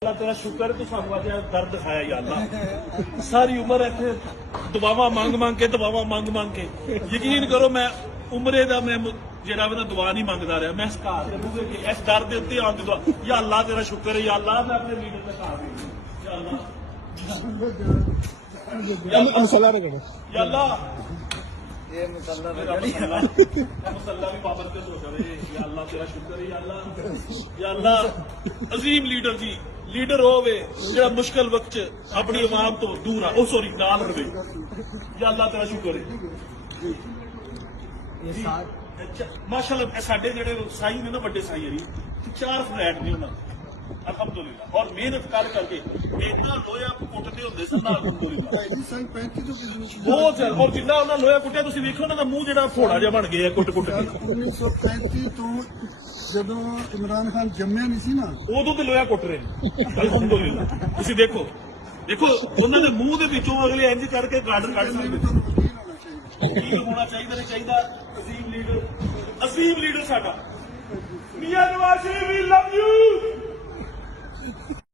अल्लाह तेरा शुक्र है तू सानू आज दर्द दिखाया या अल्लाह। सारी उम्र इतने दुआवां मंग के दुआवां मंग के यकीन करो मैं उम्रे दा मैं जेड़ा मैं दुआ नहीं मंगदा रहा मैं इस घर दे बूहे के इस दर दे उत्ते आन दी दुआ या अल्लाह तेरा शुक्र है या अल्लाह मैं अपने लीडर पे खा गई या अल्लाह या अल्लाह ये मुसल्ला मुसल्ला भी पाबंद पे सो जावे या अल्लाह तेरा शुक्र है या अल्लाह अजीम लीडर जी लीडर होवे जेड़ा मुश्किल वक्त अपनी आवाम तो दूर आ ओ सॉरी नाल रवे या अल्लाह तेरा शुक्र है माशाल्लाह साडे जेड़े साई ने ना बड़े साई हरी 4 फ्लैट ने उन्हां अल्हम्दुलिल्लाह और मेहनत करके इतना लोया कुटते ਹੁੰਦੇ ਸਨ अल्हम्दुलिल्लाह बहुत है और जिन्ना ਉਹਨਾਂ ਲੋਇਆ ਕੁੱਟਿਆ ਤੁਸੀਂ ਵੇਖੋ ਉਹਨਾਂ ਦਾ ਮੂੰਹ ਜਿਹੜਾ ਫੋੜਾ ਜਿਹਾ ਬਣ ਗਿਆ ਕੁੱਟ ਕੇ 1935 ਤੋਂ ਜਦੋਂ ਇਮਰਾਨ ਖਾਨ ਜੰਮਿਆ ਨਹੀਂ ਸੀ ਨਾ ਉਦੋਂ ਤੇ ਲੋਇਆ ਕੁੱਟ ਰਹੇ ਨੇ ਅਲਹਮਦੁਲਿਲਾ ਤੁਸੀਂ ਦੇਖੋ ਉਹਨਾਂ ਦੇ ਮੂੰਹ ਦੇ ਵਿੱਚੋਂ ਅਗਲੇ ਇੰਜ ਕਰਕੇ ਗਾਰਡਨ ਕੱਢ ਸਕਦੇ ਕੀ ਹੋਣਾ ਚਾਹੀਦਾ ਨਹੀਂ ਚਾਹੀਦਾ ਅਜ਼ੀਮ ਲੀਡਰ ਸਾਡਾ ਮੀਆਂ ਨਵਾਜ਼ ਸ਼ਰੀਫ ਵੀ ਲਵ ਯੂ